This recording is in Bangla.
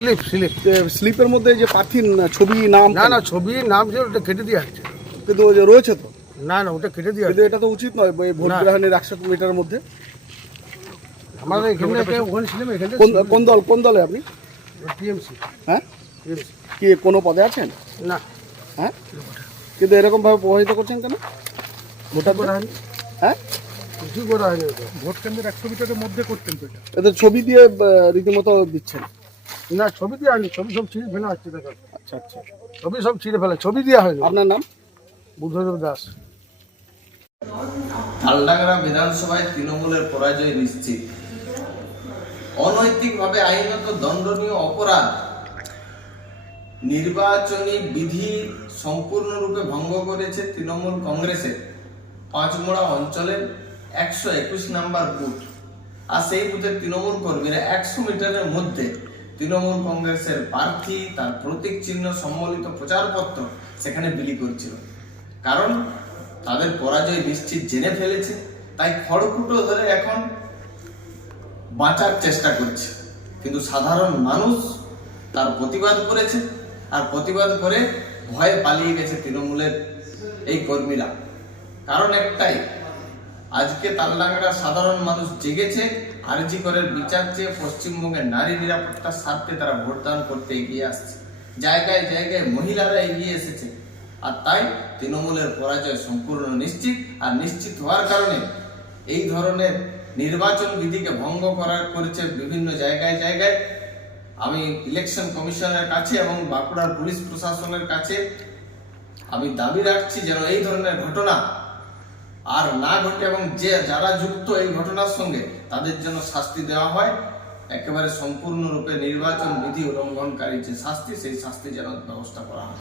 স্লিপ স্লিপ স্লিপের মধ্যে যে প্রার্থীর ছবি নাম না না ছবির নাম ছিল ওটা কেটে দিয়ে আসছে। কিন্তু ওই যে রয়েছে তো, না না ওটা কেটে দিয়ে কিন্তু আসছে। এটা তো উচিত নয় এই ভোট না। গ্রহণের 100 মিটারের মধ্যে। আমাদের এখানে ওখানে ছিলাম এখানে কোন দলে আপনি? টিএমসি। হ্যাঁ, টিএমসি কি কোনো পদে আছেন? না হ্যাঁ, কিন্তু এরকম ভাবে প্রভাবিত করছেন কেন ভোটার করা হয়নি, হ্যাঁ? কিছু করা হয়নি ওটা। ভোট কেন্দ্রের 100 মিটারের মধ্যে করতেন তো এটা। এদের ছবি দিয়ে রীতিমতো দিচ্ছেন। না ছবি দিয়ে আনি, ছবি সব ছিঁড়ে ফেলা হচ্ছে দেখো, আচ্ছা আচ্ছা, ছবি সব ছিঁড়ে ফেলা, ছবি দেওয়া হয়নি। আপনার নাম? বুদ্ধদেব দাস। তালডাংরা বিধানসভায় তৃণমূলের পরাজয় নিশ্চিত। অনৈতিকভাবে আইনত দণ্ডনীয় অপরাধ, নির্বাচনী বিধি সম্পূর্ণরূপে ভঙ্গ করেছে তৃণমূল কংগ্রেসের পাঁচমোড়া অঞ্চলের 121 নাম্বার বুথ। আর সেই বুথের তৃণমূল কর্মীরা 100 মিটারের মধ্যে তৃণমূল কংগ্রেসের প্রার্থী তার প্রতীক চিহ্ন সম্বলিত প্রচারপত্র সেখানে বিলি করছিল। কারণ তাদের পরাজয় নিশ্চিত জেনে ফেলেছে, তাই খড়কুটো ধরে এখন বাঁচার চেষ্টা করছে। কিন্তু সাধারণ মানুষ তার প্রতিবাদ করেছে, আর প্রতিবাদ করে ভয়ে পালিয়ে গেছে তৃণমূলের এই কর্মীরা। কারণ একটাই, আজকে তালডাংরা সাধারণ মানুষ জেগেছে, আরজি করের বিচার চেয়ে পশ্চিমবঙ্গের নারী নিরাপত্তার স্বার্থে তারা ভোটদান করতে এগিয়ে আসছে। জায়গায় জায়গায় মহিলারা এগিয়ে এসেছে, আর তাই তৃণমূলের পরাজয় সম্পূর্ণ নিশ্চিত। আর নিশ্চিত হওয়ার কারণে এই ধরনের নির্বাচন বিধিকে ভঙ্গ করেছে বিভিন্ন জায়গায় জায়গায়। আমি ইলেকশন কমিশনের কাছে এবং বাঁকুড়ার পুলিশ প্রশাসনের কাছে আমি দাবি রাখছি যেন এই ধরনের ঘটনা আর না ঘটে, এবং যারা যুক্ত এই ঘটনার সঙ্গে তাদের জন্য শাস্তি দেওয়া হয়। একেবারে সম্পূর্ণরূপে নির্বাচন বিধি উল্লঙ্ঘনকারী যে শাস্তি, সেই শাস্তি যেন ব্যবস্থা করা হয়।